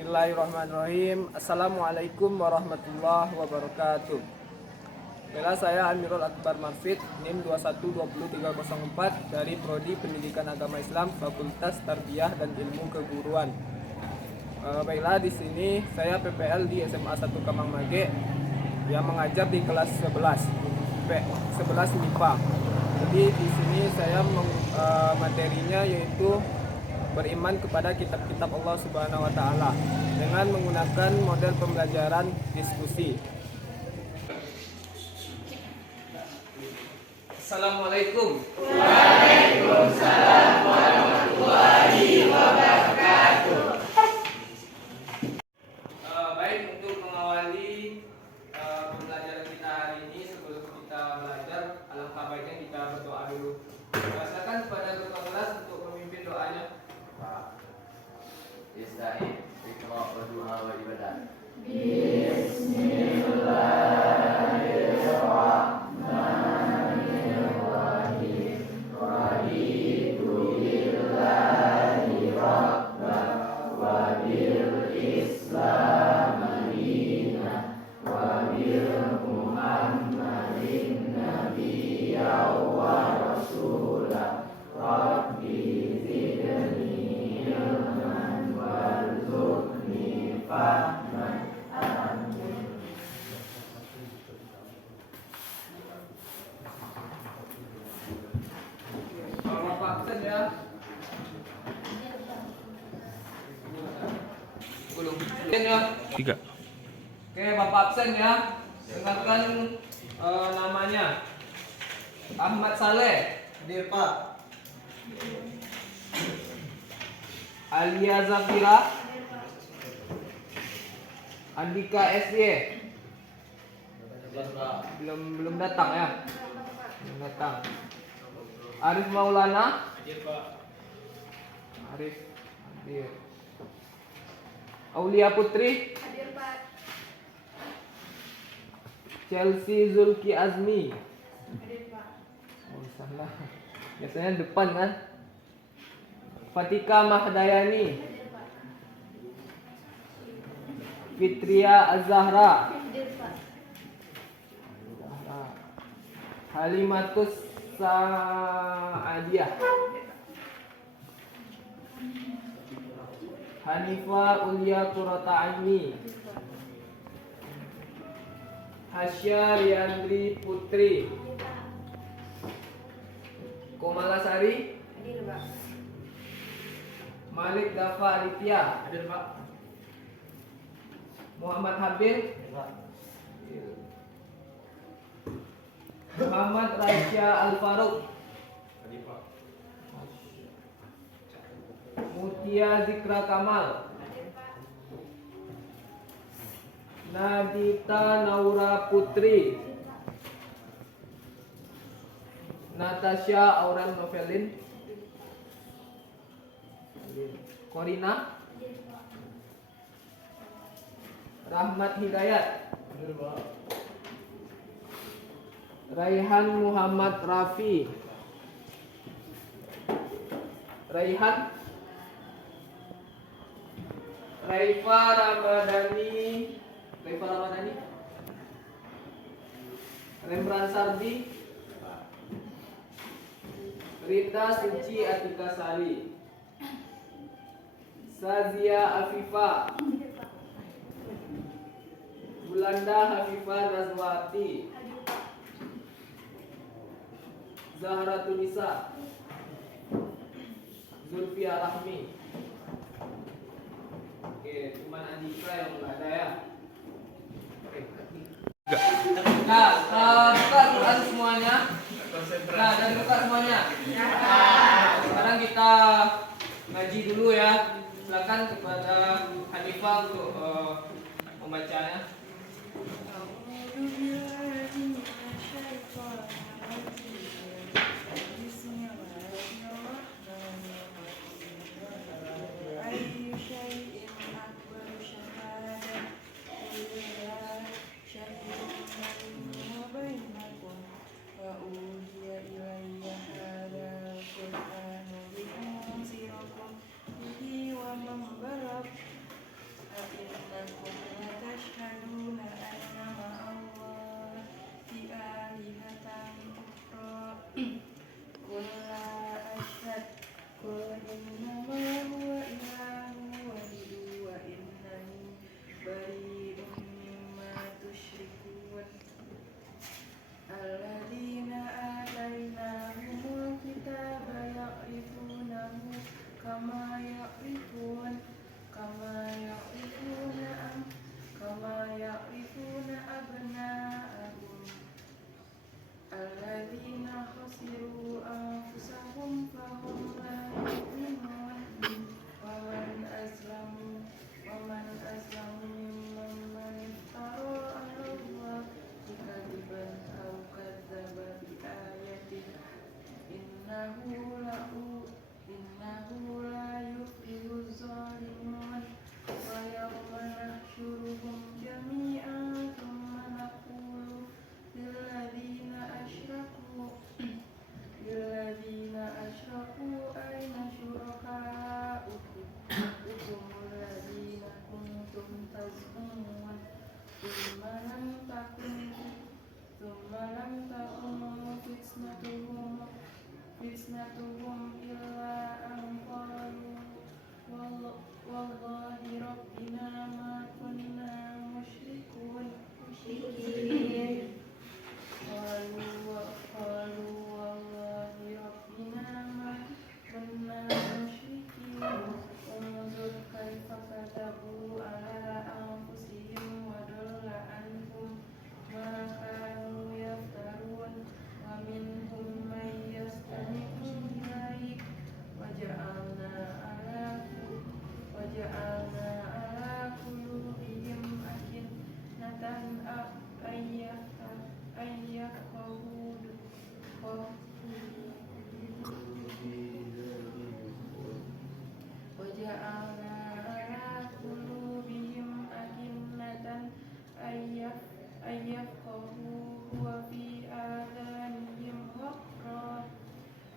Bismillahirrahmanirrahim. Assalamualaikum warahmatullahi wabarakatuh. Bella, saya Amirul Akbar Marfid, NIM 2120-304 dari Prodi Pendidikan Agama Islam, Fakultas Tarbiyah dan Ilmu Keguruan. Baiklah, di sini saya PPL di SMA 1 Kemang Mage yang mengajar di kelas 11 MIPA. Jadi di sini saya materinya yaitu beriman kepada kitab-kitab Allah Subhanahu wa taala dengan menggunakan model pembelajaran diskusi. Assalamualaikum. Waalaikumsalam warahmatullahi wabarakatuh. Baik, untuk mengawali pembelajaran kita hari ini, sebelum kita belajar, alangkah baiknya kita berdoa dulu. Silakan kepada ketua kelas untuk memimpin doanya. Yasta'in Iqra wa du'a wa ibadah. Bismillahirrahmanirrahim. Raditu billahi rabba wa bil islam madina wa bil muhammadin nabiyya wa rasulah. Rabbi zidni ilman warzuqni fahman. Amin. Bapak absen ya. Belum. Absen ya. 3. Oke, Bapak absen ya. Dengarkan namanya. Ahmad Saleh. Hadir Pak. Alia Zafira. Andika SY. Belum datang ya. Belum datang. Arif Maulana. Hadir Pak. Arif hadir. Aulia Putri. Hadir Pak. Chelsea Zulki Azmi. Hadir Pak. Oh, salah. Biasanya depan kan. Fatika Mahdayani. Hadir Pak. Fitria Azahra. Hadir Pak. Halimatus Sa'adiyah. Hanifah Ulia Qurrata Aini. Hasya Riandri Putri. Komalasari. Hadir Pak. Malik Dafa Aditya. Hadir Pak. Muhammad Habib. Hadir Pak. Muhammad Raisya Al-Faruq. Hadir Pak. Mutia Zikra Kamal. Hadir Pak. Nadita Naura Putri. Natasha Auren Novelin. Korina. Rahmat Hidayat. Hadir Pak. Raihan Muhammad Rafi. Raihan. Raifa Ramadhani. Rembran Sardi. Rita Suci Atika Sari. Sazia Afifa. Hadir Pak. Bulanda Hafifah Razwati. Hadir Pak. Zahra Tunisa. Zulfia Rahmi. Oke, cuman Andika yang nggak ada ya. Oke. Nah, buka Quran semuanya. Nah, dan buka semuanya. Sekarang kita ngaji dulu ya. Silakan kepada Hanifah untuk membacanya. كتبوا على أنفسهم وضل عنهم ما كانوا يفترون ومنهم من يستمع إليك وجعلنا على قلوبهم أكنة أن يفقهوا وجعلنا على قلوبهم أكنة أن يفقهوا وفي آذانهم وقرا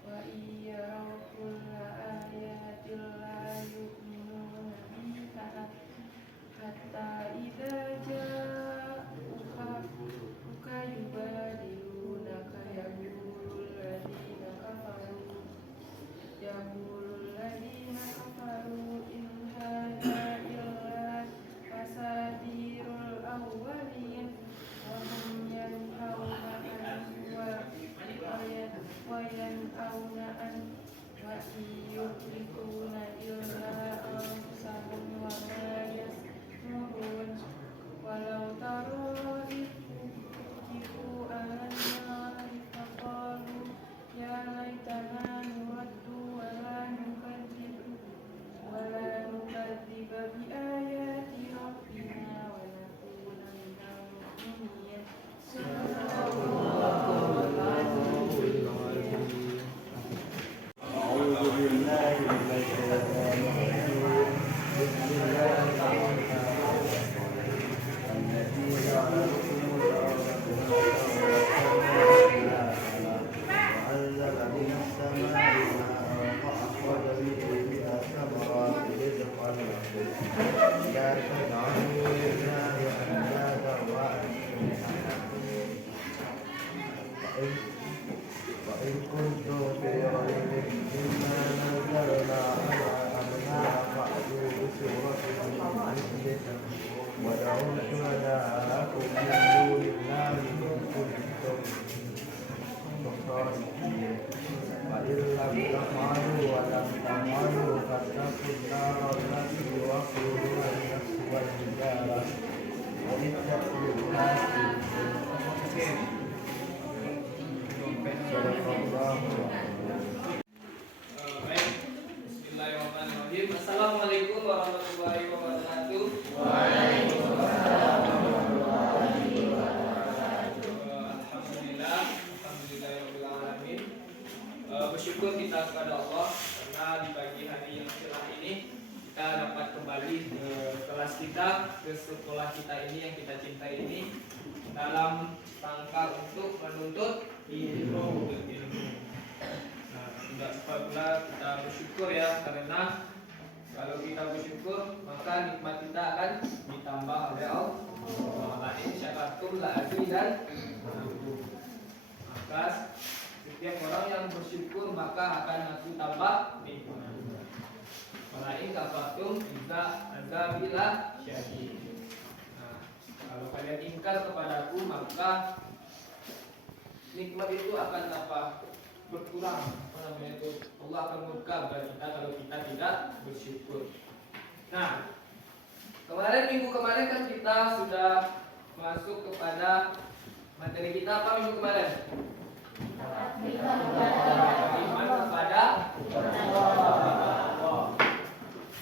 وإن يروا كل آية لا يؤمنون بها حتى إذا جاءوك يجادلونك يقول الذين كفروا إن هذا إلا أساطير الأولين وهم ينهون عنه وإن يهلكون إلا أنفسهم وما يشعرون ولو ترى إذ وقفوا على النار فقالوا يا ليتنا نرد ولا نكذب بآيات ربنا ونكون من المؤمنين. أعوذ بالله من الشيطان الرجيم. بسم الله الرحمن الرحيم. الذي جعل لكم الأرض وأنزل من السماء ماء فأخرج به من الثمرات رزقا لكم لا تجعلوا لله أندادا وإن كنتم في ريب مما نزلنا على عبدنا فأتوا بسورة من مثله ودعوا شهداءكم من دون الله إن كنتم صادقين فإن لم تفعلوا ولم تفعلوا فاتقوا النار التي وقودها الناس والحجارة أعدت للكافرين. Bismillahirrahmanirrahim. Assalamualaikum warahmatullahi wabarakatuh. Alhamdulillahirabbil alamin. Bersyukur kita kepada Allah karena di pagi hari yang cerah ini kita dapat kembali ke kelas kita, ke sekolah kita ini yang kita cintai ini, dalam rangka untuk menuntut ilmu. Nah, tidak sepatutnya kita bersyukur ya, karena kalau kita bersyukur maka nikmat kita akan ditambah oleh Allah. Lain syakartum la azidan. Maka setiap orang yang bersyukur maka akan aku tambah nikmat. Lain kafatum kita azabila syahid. Nah, kalau kalian ingkar kepadaku maka nikmat itu akan berkurang. Allah akan murka kepada kita kalau kita tidak bersyukur. Nah, minggu kemarin kan kita sudah masuk kepada materi kita. Apa minggu kemarin? Iman kepada Allah.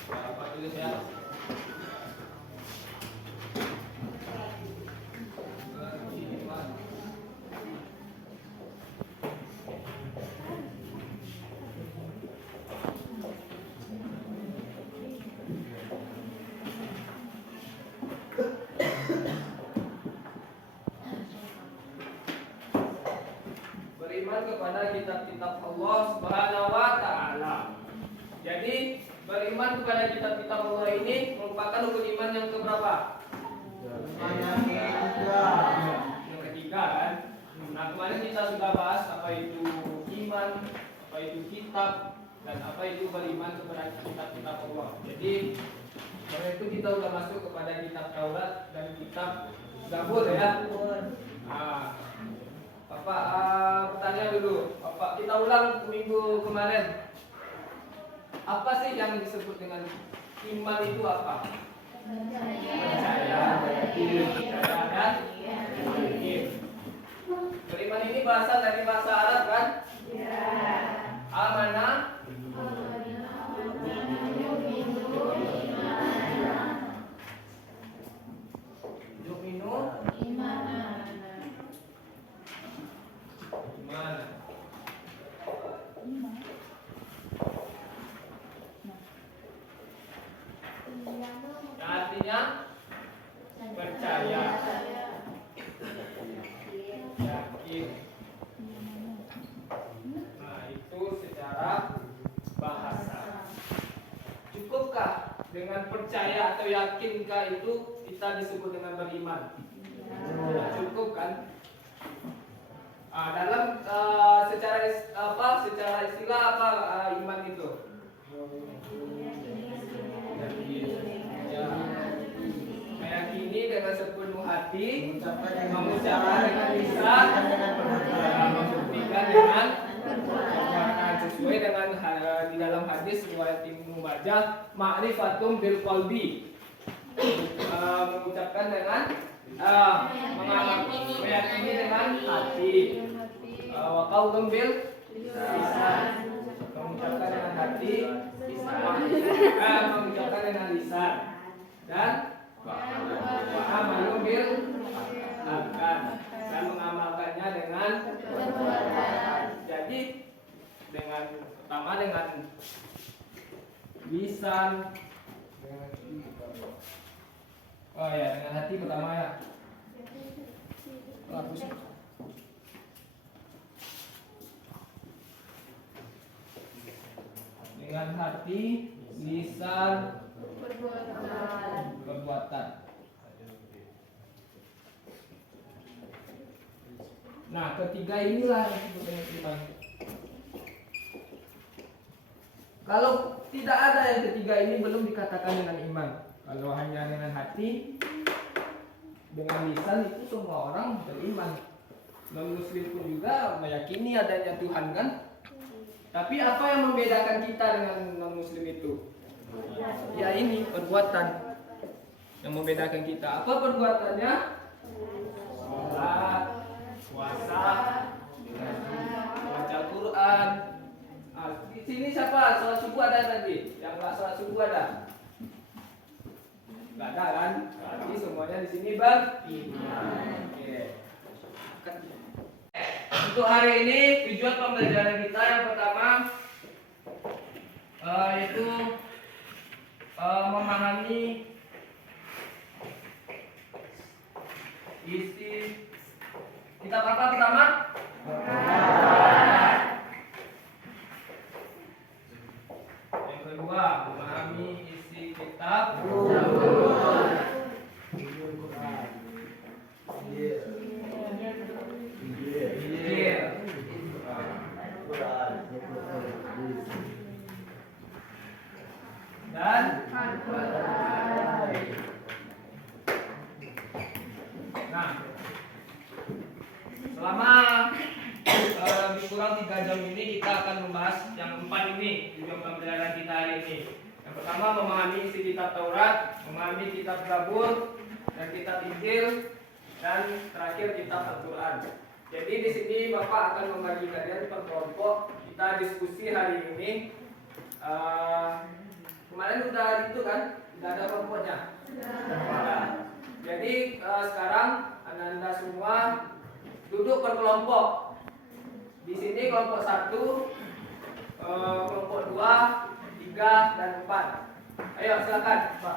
Apa tulis ya? Beriman kepada kitab-kitab Allah Subhanahu wa taala. Jadi beriman kepada kitab-kitab Allah ini merupakan rukun iman yang keberapa? Yang ketiga kan. Nah, kemarin kita sudah bahas apa itu iman, apa itu kitab, dan apa itu beriman kepada kitab-kitab Allah. Jadi karena itu kita sudah masuk kepada kitab Taurat dan kitab Zabur ya. Nah, Bapak pertanyaan dulu. Bapak, kita ulang minggu kemarin. Apa sih yang disebut dengan iman itu apa? Percaya dan yakin. Beriman ini berasal dari bahasa Arab kan? Amanah. Yu'minu iman. Artinya percaya, yakin. Nah, itu secara bahasa. Cukupkah dengan percaya atau yakinkah itu kita disebut dengan beriman? Tidak cukup kan? Dalam secara istilah apa iman itu? Meyakini dengan sepenuh hati, mengucapkan dengan lisan, membuktikan dengan perbuatan. Sesuai dengan di dalam hadis riwayat Ibnu Majah, ma'rifatum bil qalbi, mengucapkan dengan meyakini dengan hati, wa qaulun bil lisan, mengucapkan dengan hati, mengucapkan dengan lisan, dan wa'amalun bil arkan, dan mengamalkannya dengan perbuatan. Jadi pertama dengan lisan, dengan hati pertama ya. Dengan hati, lisan, perbuatan. Nah, ketiga inilah yang disebut dengan iman. Kalau tidak ada yang ketiga ini belum dikatakan dengan iman. Kalau hanya dengan hati, dengan lisan itu semua orang beriman. Non-muslim pun juga meyakini adanya Tuhan kan? Tapi apa yang membedakan kita dengan non-muslim itu? Ya ini perbuatan yang membedakan kita. Apa perbuatannya? Salat, puasa, baca Quran. Di sini siapa? Sholat subuh ada tadi? Yang nggak sholat subuh ada? Nggak ada kan? Jadi semuanya di sini beriman. Oke. Untuk hari ini tujuan pembelajaran kita yang pertama yaitu memahami isi kitab apa pertama? Yang kedua, memahami isi kitab dan nah, selama lebih kurang 3 jam ini kita akan membahas yang 4 ini tujuan pembelajaran kita hari ini. Yang pertama memahami isi kitab Taurat, memahami kitab Zabur dan kitab Injil, dan terakhir kitab Al-Quran. Jadi di sini Bapak akan membagi kalian per kelompok. Kita diskusi hari ini. Kemarin udah itu kan, udah ada kelompoknya. Sudah. Jadi sekarang anda semua duduk per kelompok. Di sini kelompok 1, kelompok 2, 3 dan 4. Ayo silakan, Pak.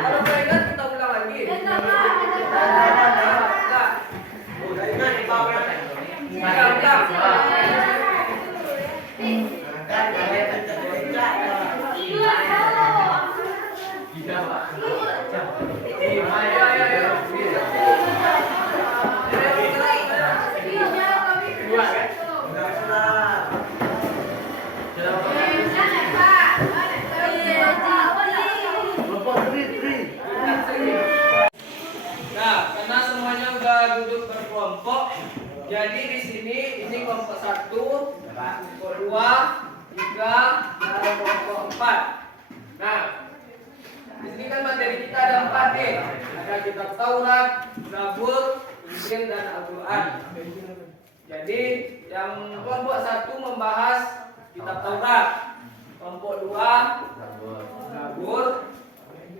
Kalau ingat kita ulang lagi. Ayo. berkelompok. Jadi di sini ini kelompok 1, kelompok 2, 3, dan kelompok 4. Nah, di sini kan materi kita ada 4 nih. Ada kitab Taurat, Zabur, Injil, dan Al-Quran. Jadi yang kelompok 1 membahas kitab Taurat, kelompok 2 Zabur,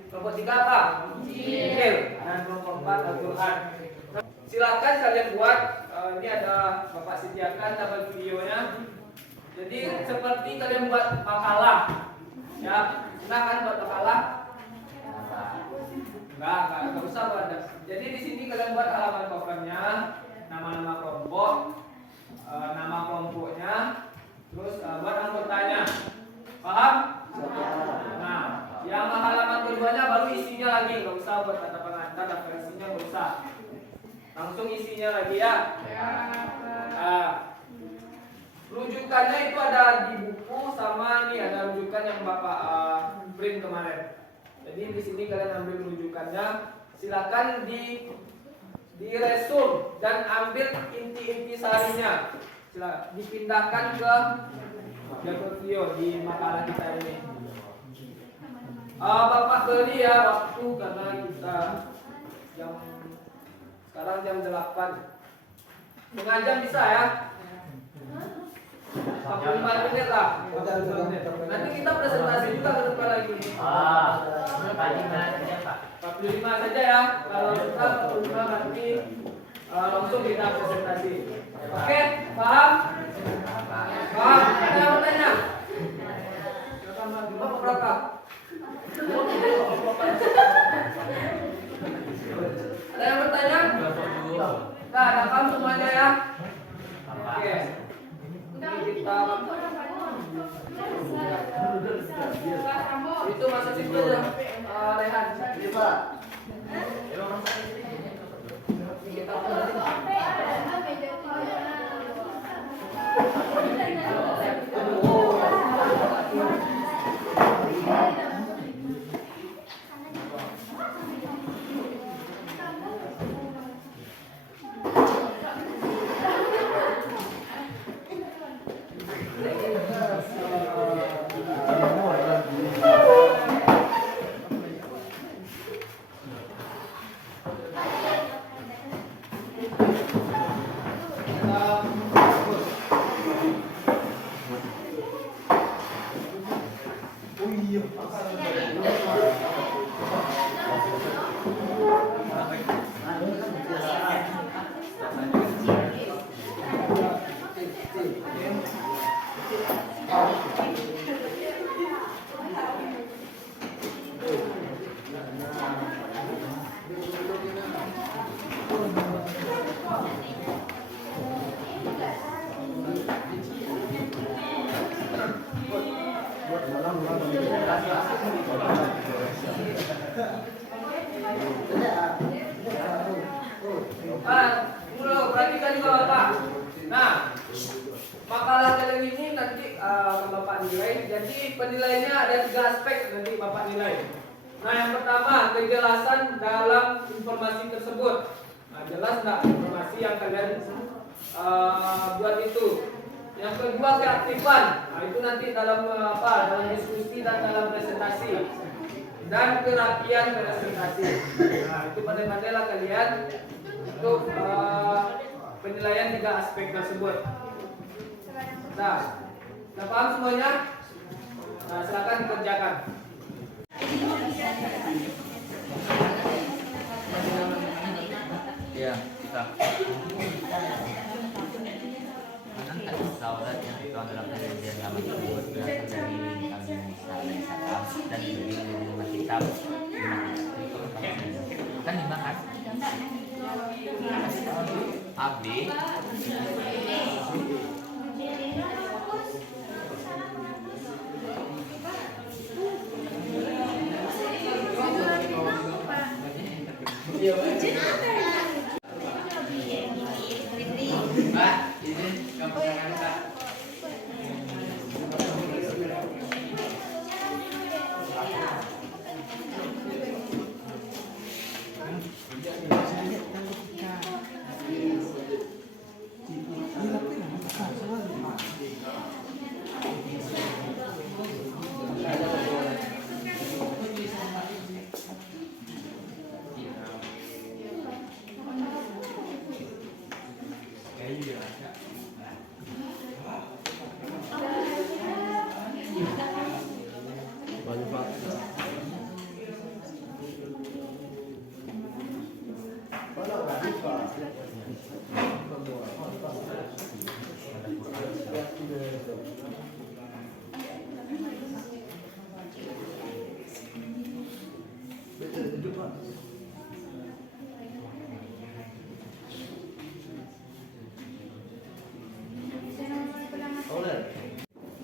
kelompok 3 apa? Injil, dan kelompok 4 Al-Quran. Silakan kalian buat. Ini ada Bapak sediakan tabel videonya. Jadi seperti kalian buat makalah, ya. Silakan buat makalah. Enggak usah buat. Jadi di sini kalian buat halaman covernya, nama-nama kelompok, nama kelompoknya, terus buat anggotanya. Paham? Nah, yang halaman keduanya baru isinya lagi, nggak usah buat kata pengantar, referensinya nggak usah. Langsung isinya lagi ya. Nah, rujukannya itu ada di buku sama ini ada rujukan yang Bapak print kemarin. Jadi di sini kalian ambil rujukannya, silakan diresum dan ambil inti-inti sarinya. Silakan dipindahkan ke jadwal video di makalah kita ini. Bapak beli ya waktu karena kita sekarang jam 8. Setengah jam bisa ya? 45 menit lah. 45 menit. Nanti kita presentasi juga ke depan lagi. 45 saja ya. Kalau kita 45 nanti langsung kita presentasi. Oke, paham? Paham? Ada yang bertanya? Berapa? Ada yang bertanya? Nah, ada kamu semuanya ya. Oke. Kita itu masa sipil ya, Rehan. Perhatikan juga Bapak. Nah, makalah kalian ini nanti Bapak nilai. Jadi penilaiannya ada 3 aspek nanti Bapak nilai. Nah, yang pertama kejelasan dalam informasi tersebut. Nah, jelas nggak informasi yang kalian buat itu. Yang kedua keaktifan. Nah, itu nanti dalam dalam diskusi dan dalam presentasi. Dan kerapian presentasi. Nah, itu pandai-pandailah kalian untuk penilaian 3 aspek tersebut. Nah, sudah paham semuanya? Nah, silakan dikerjakan. Ya, kita angkat Taurat yang tertuang dalam perjanjian lama tersebut berasal dari Al-Musa dan dibagi menjadi 5 kitab. Kan 5 kan? Abdi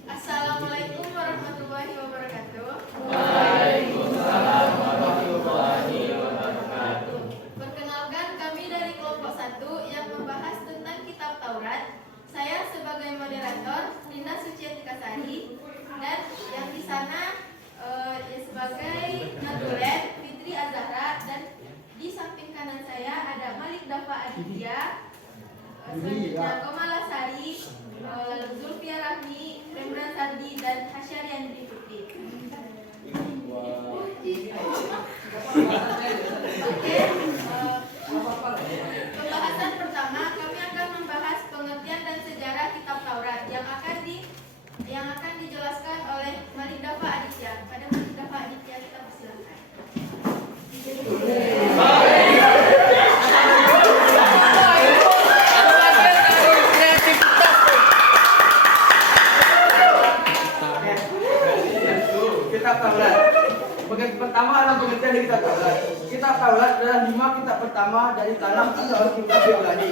Assalamualaikum warahmatullahi wabarakatuh. Perkenalkan, kami dari kelompok 1 yang membahas tentang kitab Taurat. Saya sebagai moderator Linda Suciatikasari, dan yang di sana sebagai Nadulen Fitri Azahra, dan di samping kanan saya ada Malik Dafa Aditya, selanjutnya Komala Sari, lalu Zulfia Rahmi, Remran Sardi, dan Hasyarian Putih. Oke, pembahasan pertama kami akan membahas pengertian dan sejarah kitab Taurat yang akan dijelaskan oleh Malik Dafa Aditya. Pada Malik Dafa Aditya kita persilakan. Kitab Taurat. Pertama adalah pengertian dari kitab Taurat. Kitab Taurat adalah 5 kitab pertama dari tanam atau Alkitab Ibrani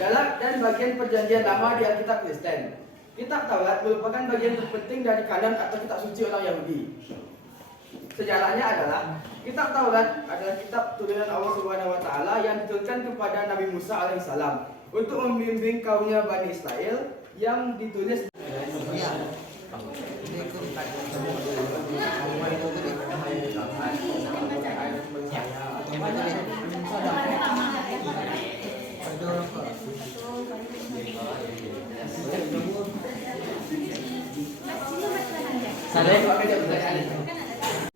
dan bagian perjanjian lama di Alkitab Kristen. Kitab Taurat merupakan bagian terpenting dari kanon atau kitab suci orang Yahudi. Sejarahnya adalah kitab Taurat adalah kitab turunan Allah Subhanahu wa taala yang diturunkan kepada Nabi Musa alaihissalam untuk membimbing kaumnya Bani Israel, yang ditulis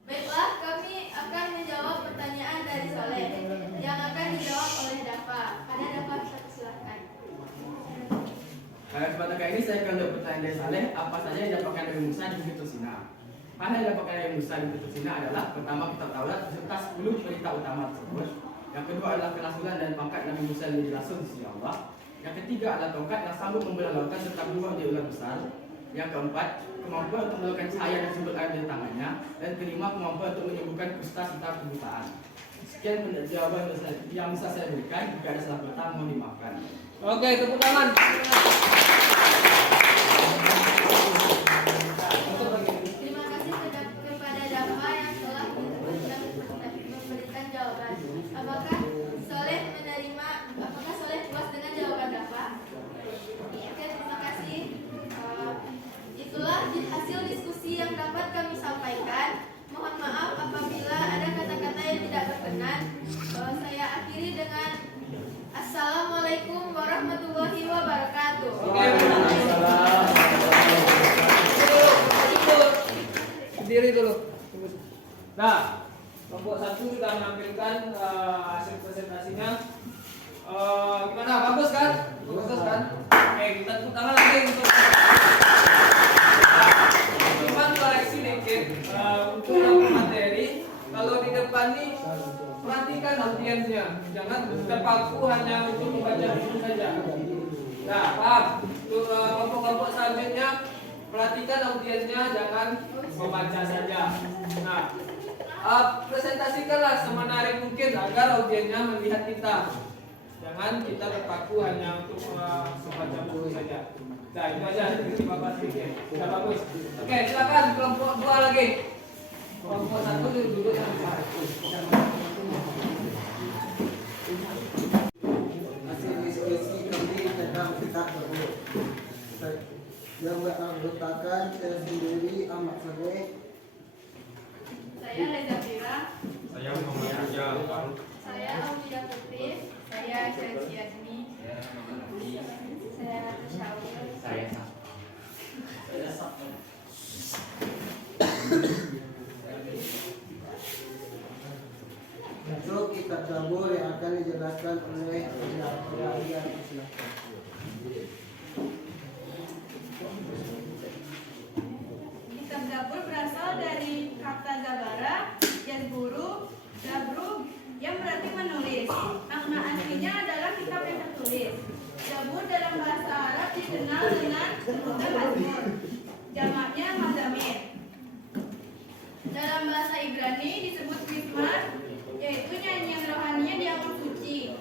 Baiklah, kami akan menjawab pertanyaan dari Soleh yang akan dijawab oleh Dafa. Ada Dafa, kita silakan. Kesempatan kali ini saya akan menjawab pertanyaan dari Saleh. Apa saja yang didapatkan dari Musa di Bukit Tursina? Hal yang didapatkan dari Musa di Bukit Tursina adalah pertama kitab Taurat beserta 10 perintah utama tersebut. Yang kedua adalah kerasulan dan pangkat Nabi Musa menjadi rasul di sisi Allah. Yang ketiga adalah tongkat yang sanggup membelah lautan serta berubah menjadi ular besar. Yang keempat, kemampuan untuk melakukan cahaya dan sumber air dari tangannya. Dan kelima, kemampuan untuk menyembuhkan kusta serta kebutaan. Sekian jawaban yang bisa saya berikan. Jika ada salah kata, mohon dimaafkan. Oke, tepuk tangan. Terima kasih kepada Dafa yang telah memberikan jawaban. Apakah Soleh puas dengan jawaban Dafa? Oke, terima kasih. Itulah hasil diskusi yang dapat kami sampaikan. Mohon maaf apabila ada kata-kata yang tidak berkenan. Saya akhiri dengan Assalamualaikum warahmatullahi wabarakatuh. Berdiri dulu. Nah, kelompok 1 sudah menampilkan hasil presentasinya. Gimana? Bagus kan? Bagus kan? Oke, kita tepuk tangan lagi untuk cuman koreksi dikit untuk materi. Kalau di depan nih perhatikan audiensnya, jangan terpaku hanya untuk membaca buku saja. Nah, paham? Untuk kelompok-kelompok selanjutnya, perhatikan audiensnya, jangan membaca saja. Nah, presentasikanlah semenarik mungkin agar audiensnya melihat kita. Jangan kita terpaku hanya untuk membaca buku saja. Nah, itu aja dari Bapak sedikit. Sudah bagus. Oke, silakan kelompok 2 lagi. Kelompok 1 duduk yang besar. Hasil diskusi kami tentang kitab tersebut yang beranggotakan saya sendiri Ahmad Saleh, Saya Reza Fira. Saya Muhammad Raja. Saya Aulia Putri. Saya Chelsea Admi. Saya Syawul. Saya untuk kitab Zabur yang akan dijelaskan oleh Ayah. Silakan. dikenal dengan sebutan Mazmur, jamaknya Mazamir. Dalam bahasa Ibrani disebut Mizmar, yaitu nyanyian rohaninya di alam suci.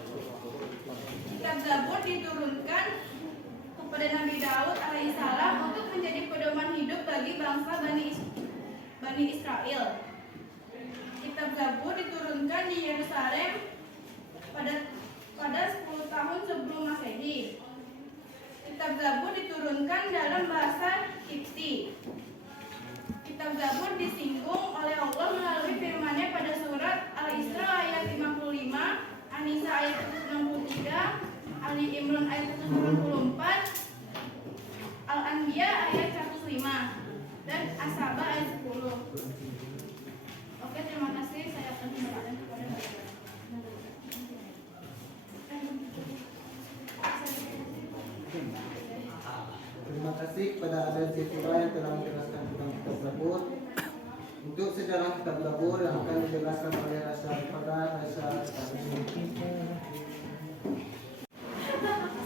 Kitab Zabur diturunkan kepada Nabi Daud alaihissalam untuk menjadi pedoman hidup bagi bangsa Bani Israel. Kitab Zabur diturunkan di Yerusalem pada 10 tahun sebelum Masehi. Kitab Zabur diturunkan dalam bahasa Kipti. Kitab Zabur disinggung oleh Allah melalui firman-Nya pada surat Al-Isra ayat 55, An-Nisa ayat 163, Ali Imran ayat 194, Al-Anbiya ayat 105, dan As-Saba ayat 10. Oke, terima kasih. Saya akan kembalikan kepada Bapak. Terima kasih kepada Aden Zifura yang telah menjelaskan tentang kitab Zabur. Untuk sejarah kitab Zabur yang akan dijelaskan oleh Rasha Al-Fadha, Rasha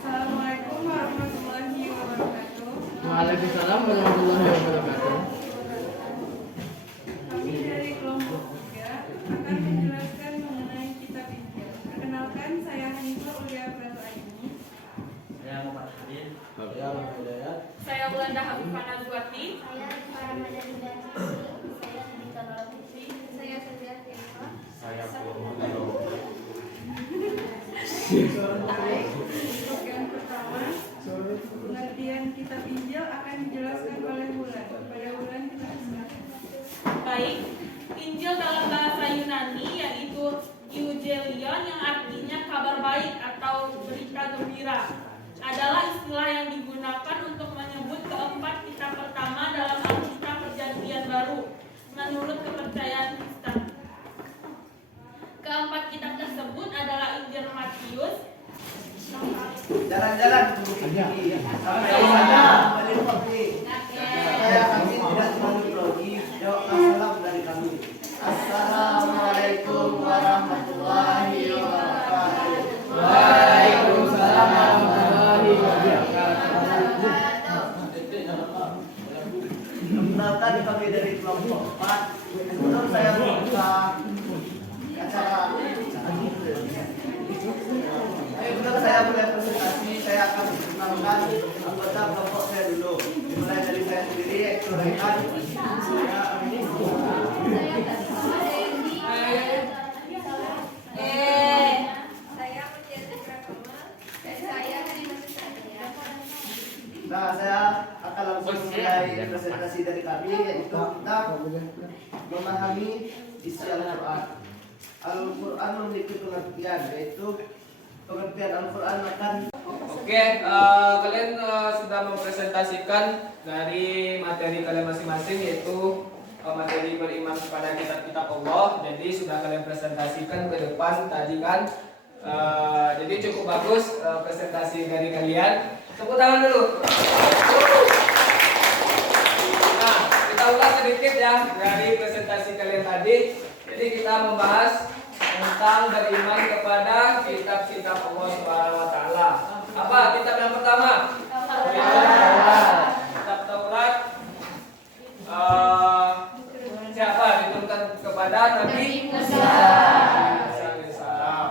Assalamualaikum warahmatullahi wabarakatuh. Waalaikumsalam warahmatullahi wabarakatuh. Kami dari kelompok 3 akan menjelaskan mengenai kitab Injil. Perkenalkan, saya Hanifah Ulia Pratu Aini. Saya Muhammad Hidin. Saya Ulanda Habibah Nazwati. Saya Ramadhani dan saya Dita Nora Putri. Saya Sofia Tirta. Saya Purwo. Baik, untuk yang pertama, pengertian kitab Injil akan dijelaskan oleh Wulan. Pada Wulan kita silakan. Baik, Injil dalam bahasa Yunani yaitu Evangelion yang artinya kabar baik atau berita gembira adalah istilah yang digunakan untuk menyebut keempat kitab pertama dalam Alkitab Perjanjian Baru menurut kepercayaan Kristen. Keempat kitab tersebut adalah Injil Matius, jalan-jalan ke Bukit Tinggi. Sampai di sana, balik kopi. Saya kami tidak terlalu grogi. Jawablah salam dari kami. Assalamualaikum warahmatullahi wabarakatuh. Waalaikumsalam warahmatullahi wabarakatuh. Kenalkan kami dari kelompok 4. Sebelum saya membuka acara sebelum saya mulai presentasi, saya akan mengenalkan anggota kelompok saya dulu. Dimulai dari saya sendiri, yaitu Rehan. Saya Pujiati Pratama dan saya Hanifah Susantia. Nah, saya akan langsung mulai presentasi dari kami, yaitu kita memahami isi Al-Quran. Al-Quran memiliki pengertian, yaitu pengertian Al-Quran akan Oke, kalian sudah mempresentasikan dari materi kalian masing-masing, yaitu materi beriman kepada kitab-kitab Allah. Jadi sudah kalian presentasikan ke depan tadi kan. Jadi cukup bagus presentasi dari kalian. Tepuk tangan dulu. Nah, kita ulang sedikit ya dari presentasi kalian tadi. Jadi kita membahas tentang beriman kepada kitab-kitab Allah Subhanahu wa taala. Apa kitab yang pertama? Kitab Taurat. Siapa diturunkan kepada Nabi Musa alaihissalam.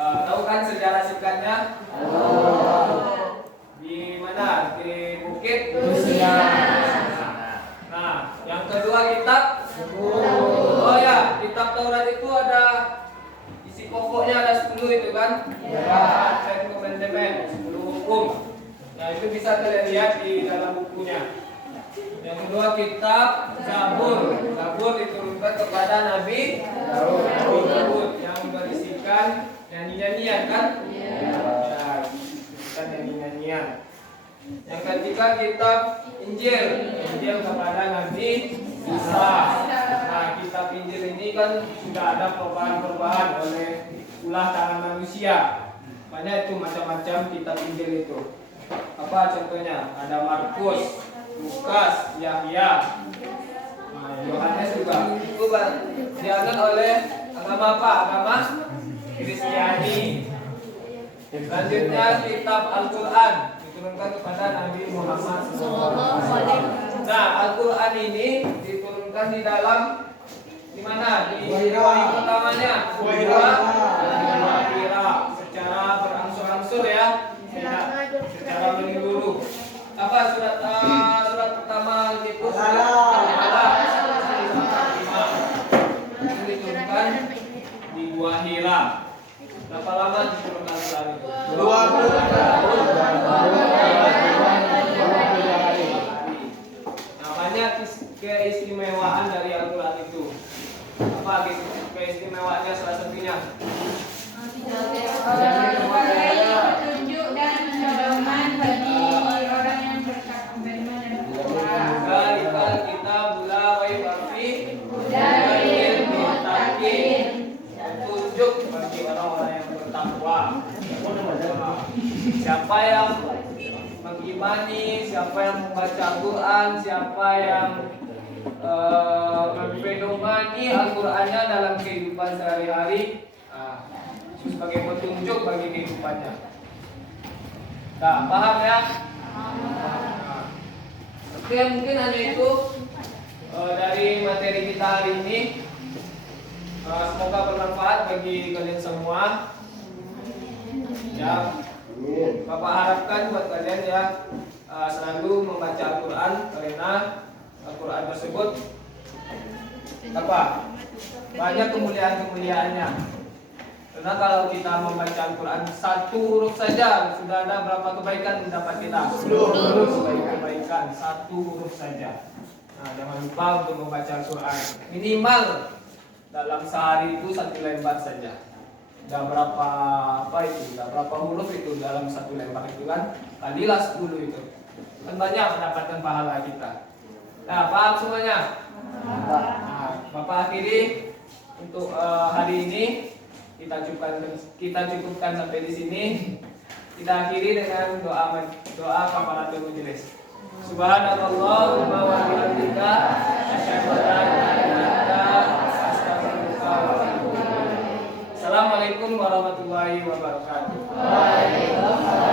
Tahu kan sejarah singkatnya? Di mana? Di Bukit Nah, yang kedua kitab. Oh ya, kitab Taurat itu ada isi pokoknya ada 10 itu kan? Ya. Ten Commandments, 10 hukum. Nah, itu bisa kalian lihat di dalam bukunya. Yang kedua kitab Zabur. Zabur diturunkan kepada Nabi Daud yang berisikan nyanyi-nyanyian kan? Ya, berisikan nyanyi-nyanyian. Yang ketiga kitab Injil. Injil kepada Nabi Isa. Nah, kitab Injil ini kan sudah ada perubahan-perubahan oleh ulah tangan manusia. Banyak itu macam-macam kitab Injil itu. Apa contohnya? Ada Markus, Lukas, Yahya, Yohanes juga. Itu dianut oleh agama apa? Agama Kristiani. Selanjutnya kitab Al-Quran. Itu diturunkan kepada Nabi Muhammad Sallallahu alaihi wasallam. Nah, Al-Quran ini diturunkan di dalam di mana? Di Hira. wahyu pertamanya. Hira. Hira. Secara berangsur-angsur ya. Tidak secara menyeluruh. Apa surat pertama itu? Al-Alaq. Itu diturunkan di Gua Hira. Berapa lama diturunkan surat itu? 20 tahun. Namanya keistimewaan dari Al-Quran itu. Apa keistimewaannya salah satunya? Petunjuk dan pedoman bagi orang yang beriman dan bertakwa. Zalikal kitabul la raiba fihi Hudalil muttaqin. Petunjuk bagi orang-orang yang bertakwa. Siapa yang mengimani, siapa yang membaca Al-Quran, siapa yang mempedomani Al-Qurannya dalam kehidupan sehari-hari, sebagai petunjuk bagi kehidupannya. Nah, paham ya? Nah, oke, mungkin hanya itu dari materi kita hari ini. Semoga bermanfaat bagi kalian semua. Ya, Bapak harapkan buat kalian ya selalu membaca Al-Quran, karena Al-Quran tersebut apa? Banyak kemuliaan-kemuliaannya. Karena kalau kita membaca Al-Quran satu huruf saja sudah ada berapa kebaikan mendapat kita? 10 kebaikan, satu huruf saja. Nah, jangan lupa untuk membaca Al-Quran. Minimal dalam sehari itu 1 lembar saja. Udah berapa berapa huruf itu dalam 1 lembar itu kan? Kalilah 10 itu. Kan banyak mendapatkan pahala kita. Nah, paham semuanya? Nah, Bapak akhiri untuk hari ini kita cukupkan sampai di sini. Kita akhiri dengan doa kafaratul majelis. Subhanallahumma wa bihamdika asyhadu an la ilaha illa anta astaghfiruka wa atubu ilaik. Assalamualaikum warahmatullahi wabarakatuh. Waalaikumsalam.